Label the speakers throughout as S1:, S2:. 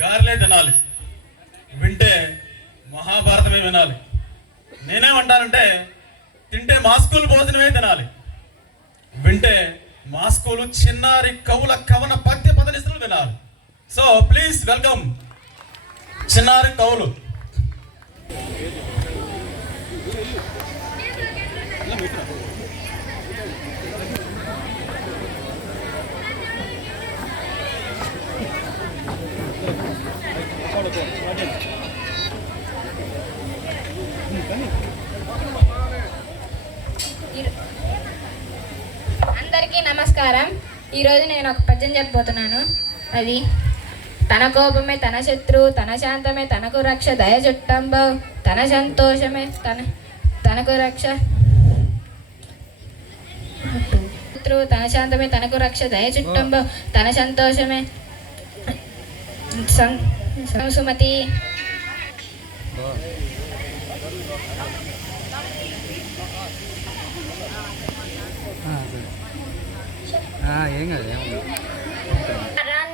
S1: గారెలే తినాలి. వింటే మహాభారతమే వినాలి. నేనేమంటానంటే తింటే మా స్కూల్ భోజనమే తినాలి. వింటే మా స్కూలు చిన్నారి కవుల కవన పద్య పదనిస్తులు వినాలి. సో ప్లీజ్ వెల్కమ్ చిన్నారి కవులు.
S2: అందరికీ నమస్కారం. ఈరోజు నేను ఒక పద్యం చెప్పబోతున్నాను. అది తన కోపమే తన శత్రువు తన శాంతమే తనకు రక్ష దయ చుట్టంబవు తన సంతోషమే తన తనకు రక్ష. శత్రువు తన శాంతమే తనకు రక్ష దయ చుట్టంబో తన సంతోషమే సం- సుమతి
S3: ఏం కాదు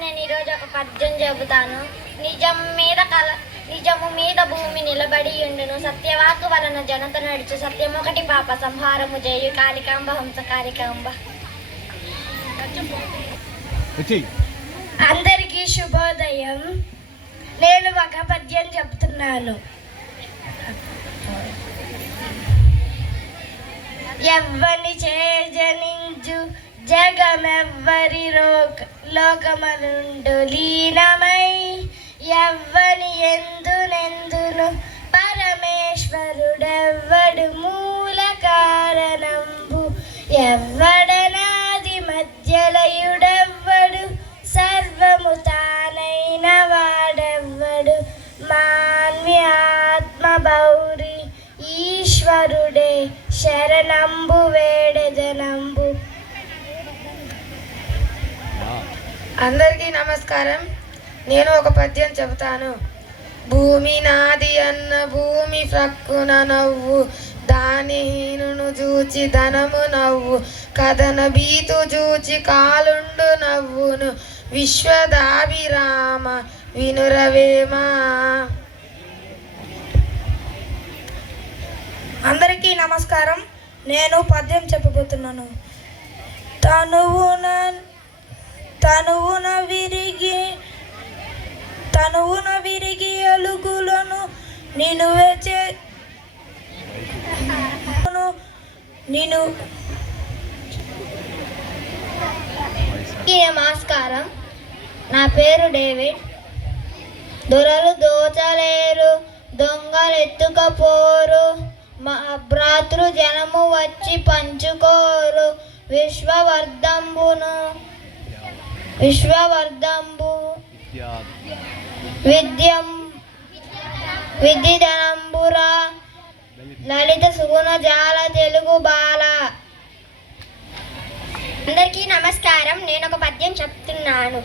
S4: నేను ఈరోజు ఒక పద్యం చెబుతాను. నిజం మీద కల నిజము మీద భూమి నిలబడి ఉండును. సత్యవాకు వలన జనత నడుచు. సత్యం ఒకటి పాప సంహారము చేయు. కాళికాంబ హంస కాళికాంబ. అందరికీ శుభోదయం. నేను ఒక పద్యం చెప్తున్నాను ఎవ్వని చేజనించు జగమెవ్వరి లోకమనుండు లీనమై ఎవ్వని ఎందునెందును? పరమేశ్వరుడెవ్వడు మూల కారణంబు. ఎవ్వడనాది మధ్యలయుడెవ్వడు? సర్వము తానైన వాడెవ్వడు? ఆత్మ బౌరి ఈశ్వరుడే శరణంబు వేడజనంబు.
S5: అందరికీ నమస్కారం. నేను ఒక పద్యం చెబుతాను. భూమి నాది అన్న భూమి ప్రక్కున నవ్వు దాని హీనును చూచి ధనము నవ్వు కథన బీతు చూచి కాలుండు నవ్వును విశ్వదాభిరామ వినురవేమా.
S4: అందరికీ నమస్కారం. నేను పద్యం చెప్పబోతున్నాను. తనువున తనువున విరిగి తనువున విరిగి అలుగులను నిను వెచే నేను నమస్కారం. నా పేరు డేవిడ్. దొరలు దోచలేరు దొంగలు ఎత్తుకపోరు మా భ్రాతృ జనము వచ్చి పంచుకోరు విశ్వవర్ధంబును విశ్వవర్ధంబు. విద్యం. విద్యుధనంబురా. లలిత సుగుణ జాల తెలుగు బాల. అందరికీ నమస్కారం. నేను ఒక పద్యం చెప్తున్నాను.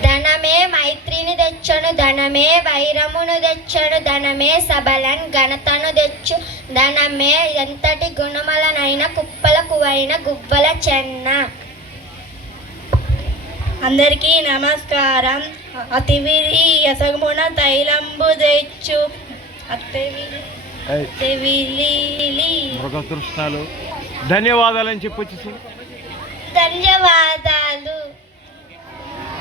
S4: ధనమే మైత్రిని తెచ్చను ధనమే వైరమును తెచ్చను ధనమే సబలన్ ఘనతను తెచ్చు ధనమే ఎంతటి గుణమలనైన కుప్పలకువైన గువ్వల చెన్న. అందరికీ నమస్కారం. అతివిరి యసగుణ తైలంబు తెచ్చు.
S3: మృగతృష్ణాలు ధన్యవాదాలని చెప్పొచ్చేసి
S4: ధన్యవాదాలు.